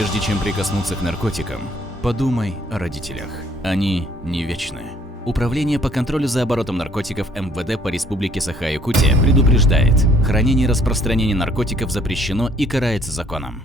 Прежде чем прикоснуться к наркотикам, подумай о родителях. Они не вечны. Управление по контролю за оборотом наркотиков МВД по Республике Саха-Якутия предупреждает: хранение и распространение наркотиков запрещено и карается законом.